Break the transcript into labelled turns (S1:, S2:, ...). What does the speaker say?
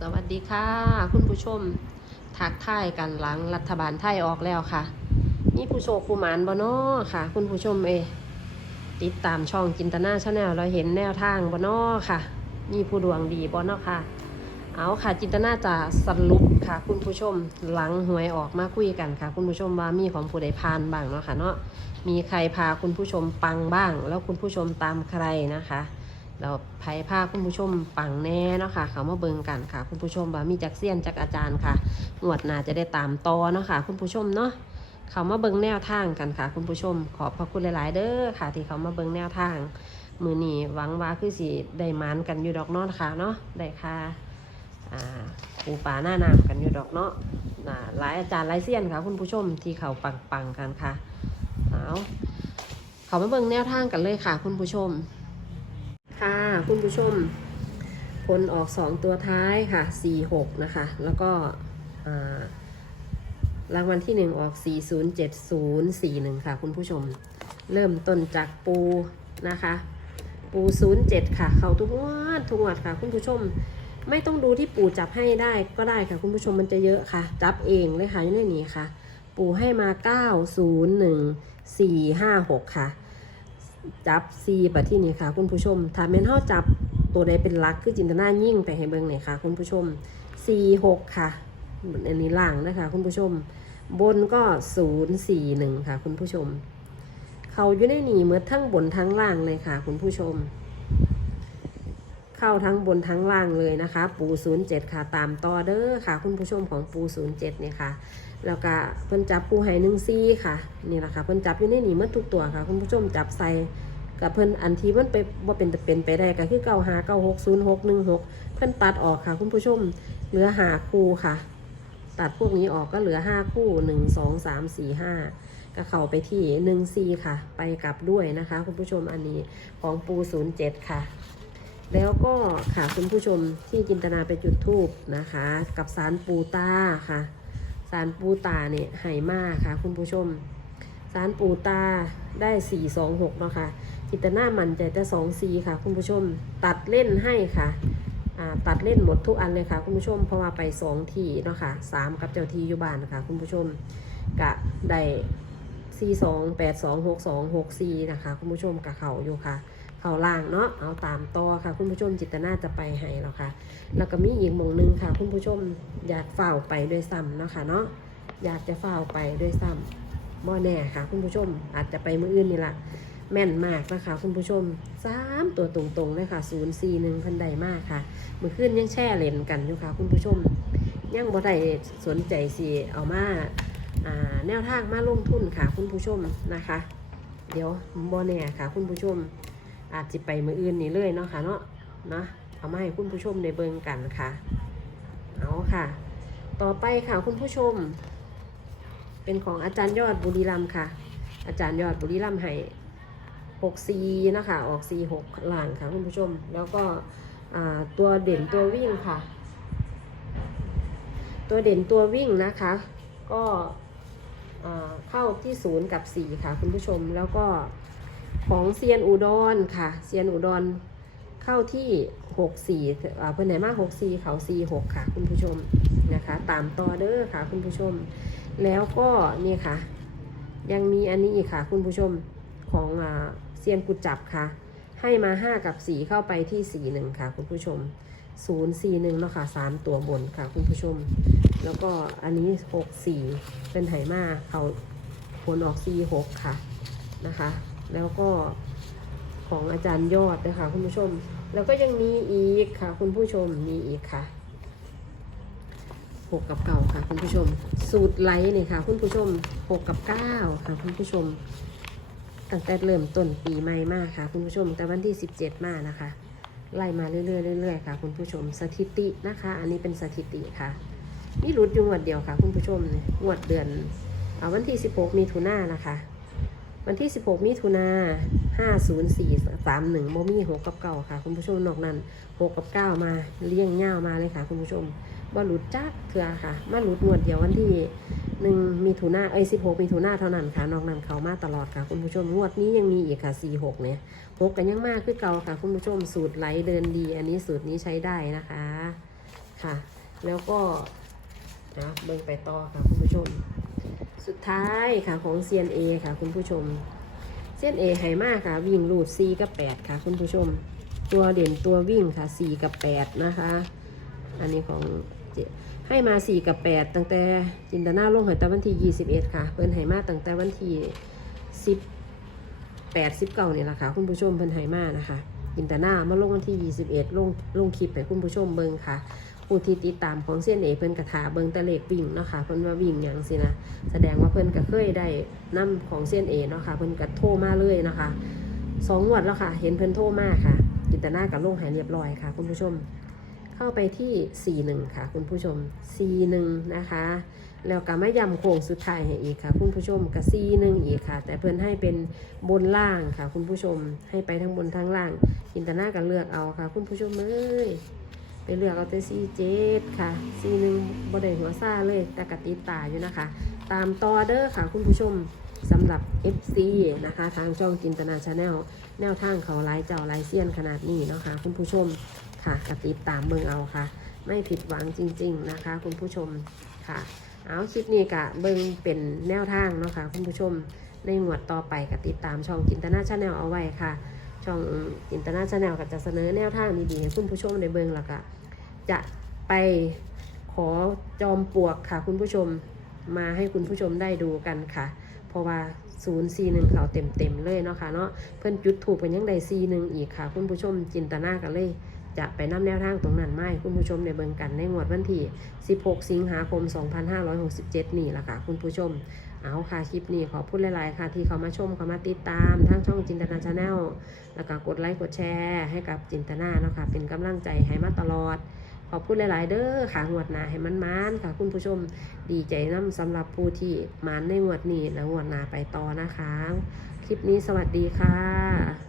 S1: สวัสดีค่ะ คุณผู้ชมทักทายกันหลังรัฐบาลไทยออกแล้วค่ะ นี่ผู้โชคผู้หมานบเนอค่ะ คุณผู้ชมเอติดตามช่องจินตนาชาแนลเราเห็นแนวทางบเนอค่ะ นี่ผู้ดวงดีบเนอค่ะ เอาค่ะ จินตนาจะสรุปค่ะ คุณผู้ชมหลังหวยออกมาคุยกันค่ะ คุณผู้ชมว่ามีของผู้ใดพานบ้างเนาะค่ะเนาะมีใครพาคุณผู้ชมปังบ้าง แล้วคุณผู้ชมตามใครนะคะ เราไพ่ภาคคุณผู้ชมปังแน่เนาะค่ะ เขามาเบิงกันค่ะ คุณผู้ชมว่ามีจักเซียนจักอาจารย์ค่ะงวดหน้าจะได้ตามต่อเนาะค่ะ คุณผู้ชมเนาะเขามาเบิงแนวทางกันค่ะ คุณผู้ชม ขอบพระคุณหลาย ๆ เด้อค่ะ ที่เขามาเบิงแนวทาง มือนี้หวังว่าคือสิได้มานกันอยู่ดอกนอค่ะเนาะได้ค่ะอ่าปูปลาหน้านามกันอยู่ดอกเนาะอ่าหลายอาจารย์หลายเซียนค่ะ คุณผู้ชมที่เขาปังๆกันค่ะเอาเขามาเบิงแนวทางกันเลยค่ะ คุณผู้ชม ค่ะคุณผู้ชม ผลออก2ตัวท้ายค่ะ4 6นะคะ แล้วก็รางวัลที่1ออก4 0 7 0 4 1ค่ะ คุณผู้ชม เริ่มต้นจากปูนะคะ ปู07ค่ะ เขาทุกงวดทุกงวดค่ะ คุณผู้ชมไม่ต้องดูที่ปูจับให้ได้ก็ได้ค่ะ คุณผู้ชมมันจะเยอะค่ะ จับเองเลยค่ะอยู่ในนี้ค่ะ ปูให้มา 9 0 1 4 5 6 ค่ะ จับซีปะที่นี่ค่ะ คุณผู้ชม ถ้าแม่นเฮาจับตัวใดเป็นลักคือจินตนายิ่งไปให้เบิ่งหน่อยค่ะ คุณผู้ชม4 6ค่ะอันนี้ล่างนะคะ คุณผู้ชม บนก็0 4 1ค่ะ คุณผู้ชม เขาอยู่ในนี่เมื่อทั้งบนทั้งล่างเลยค่ะ คุณผู้ชม เข้าทั้งบนทั้งล่างเลยนะคะ ปู07 ค่ะ ตามต่อเด้อค่ะ คุณผู้ชมของปู07เนี่ยค่ะ แล้วก็เพิ่นจับปูไห้หนึ่งซี่ค่ะ นี่แหละค่ะ เพิ่นจับอยู่ในนี่หมดทุกตัวค่ะ คุณผู้ชมจับใส่กับเพิ่นอันที่มันไปบ่าเป็นแต่เป็นไปได้ก็คือเก้าหาเก้าหกศูนย์หกหนึ่งหกเพิ่นตัดออกค่ะ คุณผู้ชมเหลือหาคู่ค่ะ ตัดพวกนี้ออกก็เหลือห้าคู่หนึ่งสองสามสี่ห้าก็เข้าไปที่หนึ่งซีค่ะ ไปกลับด้วยนะคะ คุณผู้ชมอันนี้ของปูศูนย์เจ็ดค่ะ แล้วก็ค่ะคุณผู้ชมที่จินตนาไปจุดทูบนะคะ กับสารปูตาค่ะ สารปูตาเนี่ยไหมากค่ะ คุณผู้ชม สารปูตาได้สี่สองหกเนาะค่ะจินตนามันใจแต่สองสีค่ะ คุณผู้ชมตัดเล่นให้ค่ะตัดเล่นหมดทุกอันเลยค่ะ คุณผู้ชมเพราะว่าไปสองทีเนาะค่ะสามกับเจ้าทีอยู่บ้านนะคะคุณผู้ชมกะได้สี่สองแปดสองหกสองหกสี่นะคะ คุณผู้ชมกะเขาอยู่ค่ะ เขาล่างเนาะเอาตามต่อค่ะ คุณผู้ชมจิตนาจะไปให้แล้วค่ะ แล้วก็มีอีกมงหนึ่งค่ะ คุณผู้ชมอยากฝ่าไปด้วยซ้ำเนาะค่ะเนาะอยากจะฝ่าไปด้วยซ้ำบ่แน่ค่ะ คุณผู้ชมอาจจะไปมืออื่นนี่ละแม่นมากนะคะคุณผู้ชมสามตัวตรงๆเลยค่ะศูนย์สี่หนึ่งพันใดมากค่ะเมื่อคืนยังแช่เลนกันอยู่ค่ะ คุณผู้ชมยังบ่ได้สนใจสิเอามาอ่าแนวทางมาลงทุนค่ะคุณผู้ชมนะคะ เดี๋ยวบ่แน่ค่ะ คุณผู้ชม อาจจะไปมืออื่นนี่เลยเนาะค่ะเนาะเนาะเอามาให้คุณผู้ชมได้เบิงกันค่ะ เอาค่ะ ต่อไปค่ะคุณผู้ชม เป็นของอาจารย์ยอดบุรีรัมค่ะ อาจารย์ยอดบุรีรัมให้หกซีนะคะออกซีหกหลังค่ะคุณผู้ชม แล้วก็ตัวเด่นตัววิ่งค่ะ ตัวเด่นตัววิ่งนะคะ ก็เข้าที่ศูนย์กับสี่ค่ะคุณผู้ชมแล้วก็ ของเซียนอุดรค่ะเซียนอุดรเข้าที่หกสี่เพื่อนไหนมาหกสี่เขาสี่หกค่ะ คุณผู้ชมนะคะ ตามต่อเด้อค่ะ คุณผู้ชม แล้วก็นี่ค่ะ ยังมีอันนี้อีกค่ะ คุณผู้ชมของเซียนกุจับค่ะ ให้มาห้ากับสี่เข้าไปที่สี่หนึ่งค่ะ คุณผู้ชมศูนย์สี่หนึ่งเนาะค่ะสามตัวบนค่ะ คุณผู้ชม แล้วก็อันนี้หกสี่เป็นไหมาเขาผลออกสี่หกค่ะนะคะ แล้วก็ของอาจารย์ยอดนะคะคุณผู้ชม แล้วก็ยังมีอีกค่ะ คุณผู้ชมมีอีกค่ะหกกับเก่าค่ะ คุณผู้ชม สูตรไลท์เนี่ยค่ะ คุณผู้ชมหกกับเก้าค่ะ คุณผู้ชมตั้งแต่เริ่มต้นปีใหม่มากค่ะ คุณผู้ชม แต่วันที่สิบเจ็ดมานะคะ ไล่มาเรื่อยๆเรื่อยๆค่ะ คุณผู้ชมสถิตินะคะ อันนี้เป็นสถิติค่ะนี่รุดอยู่งวดเดียวค่ะ คุณผู้ชมงวดเดือนเอาวันที่สิบหกมีทุนานะคะ วันที่ 16 มิถุนา50431โมมี่6กับเก่าค่ะ คุณผู้ชมนอกนั้น6กับ9มาเลี่ยงเง่ามาเลยค่ะ คุณผู้ชมว่าหลุดจักเถื่อค่ะ มาหลุดงวดเดียววันที่1มิถุนาเอ้ย16มิถุนาเท่านั้นค่ะนอกนั้นเขามาตลอดค่ะ คุณผู้ชมงวดนี้ยังมีอีกค่ะ46เนี่ย6กันยังมากคือเก่าค่ะ คุณผู้ชมสูตรไหลเดินดี อันนี้สูตรนี้ใช้ได้นะคะค่ะ แล้วก็นะเบิ่งไปต่อค่ะ คุณผู้ชม สุดท้ายค่ะของ CNA ค่ะ คุณผู้ชม CNA ไหมากค่ะ วิ่งรูด4กับ 8 ค่ะ คุณผู้ชม ตัวเด่นตัววิ่งค่ะ 4 กับ 8 นะคะ อันนี้ของเจให้มา 4 กับ 8 ตั้งแต่จินตนาลงหอยตะวันที่ 21 ค่ะ เพิ่นไหมาตั้งแต่วันที่ 18 19นี่แหละค่ะ คุณผู้ชมเพิ่นไหมานะคะจินตนามาลงวันที่ 21 ลงลงคลิปให้คุณผู้ชมเบิ่งค่ะ ผู้ที่ติดตามของเส้นเอเพิ่นกระถาเบิงตะเลขวิ่งเนาะค่ะเพิ่นว่าวิ่งหยังสินะแสดงว่าเพิ่นก็เคยได้นํของเส้นเอเนาะค่ะเพิ่นก็โทรมาเลยนะคะสองงวดแล้วค่ะ เห็นเพิ่นโทรมาค่ะจินตนากับลงหายเรียบร้อยค่ะ คุณผู้ชม เข้าไปที่ 41 ค่ะ คุณผู้ชม 41 นะคะ แล้วก็ไม่ยำโค้งสุดท้ายให้อีกค่ะ คุณผู้ชมกับ 41 อีกค่ะ แต่เพิ่นให้เป็นบนล่างค่ะ คุณผู้ชมให้ไปทั้งบนทั้งล่างจินตนาก็เลือกเอาค่ะ คุณผู้ชมเอ้ย ไปเลือกเอาแต่ซีเจ็ดค่ะซีหนึ่งบไดหัวซ่าเลยแต่กติตาอยู่นะคะ ตามต่อเด้อค่ะคุณผู้ชมสำหรับ FC นะคะ ทางช่องจินตนาชาแนลแนวทางเขาไลายเจ้าไลายเซียนขนาดนี้เนาะค่ะคุณผู้ชมค่ะกติตามเบิ่งเอาค่ะ ไม่ผิดหวังจริง ๆนะคะ คุณผู้ชมค่ะ เอาคลิปนี้กะเบิ่งเป็นแนวทางเนาะค่ะคุณผู้ชมในหมวดต่อไปกติตามช่องจินตนาชาแนลเอาไว้ค่ะ ช่องจินตนาชาแนลก็จะเสนอแนวทางดีๆให้คุณผู้ชมในเบิงแล้วก็จะไปขอจอมปลวกค่ะ คุณผู้ชมมาให้คุณผู้ชมได้ดูกันค่ะ เพราะว่าศูนย์ซีหนึ่งเขาเต็มเต็มๆเลยเนาะค่ะเนาะเพื่อนจุดถูกเป็นยังไดซีหนึ่งอีกค่ะ คุณผู้ชมจินตนากันเลย จะไปนำแนวทางตรงนั้นไม่คุณผู้ชมในเบิงกันในงวดวันที่ 16 สิงหาคม 2567 นี่แหละค่ะคุณผู้ชม เอาค่ะคลิปนี้ขอพูดหลายๆ ค่ะที่เขามาชมเขามาติดตามทั้งช่องจินตนาชาแนลแล้วก็กดไลค์กดแชร์ให้กับจินตนาเนาะค่ะเป็นกำลังใจให้มาตลอดขอบคุณหลาย ๆ เด้อค่ะงวดหน้าให้มันมานๆค่ะ คุณผู้ชมดีใจน้ำสำหรับผู้ที่มานในงวดนี้และงวดหน้าไปต่อนะคะ คลิปนี้สวัสดีค่ะ